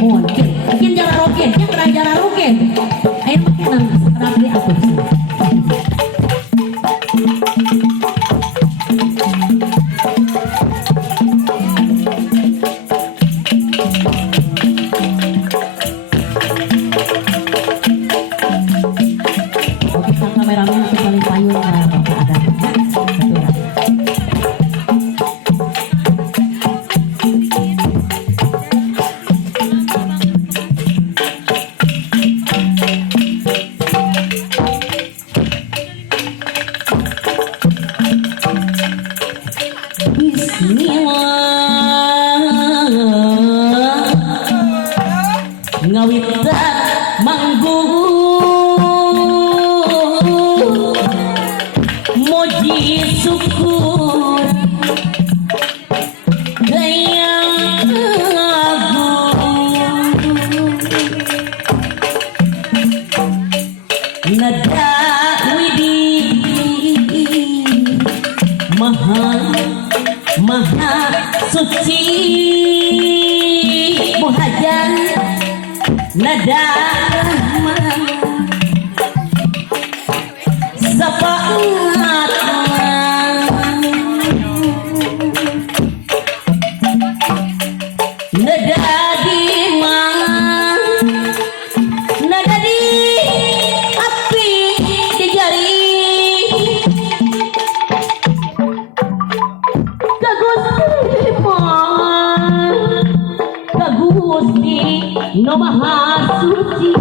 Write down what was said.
Mungkin jara roken, yang jara roken. Ayo makan rapi aku. Oke, kameramen atau paling payung ada. Ngawita manggu moji syukur dayang agung nada widi maha suci muhajan nada sapaat nada di mana nada di api di jari kagus di no maha suci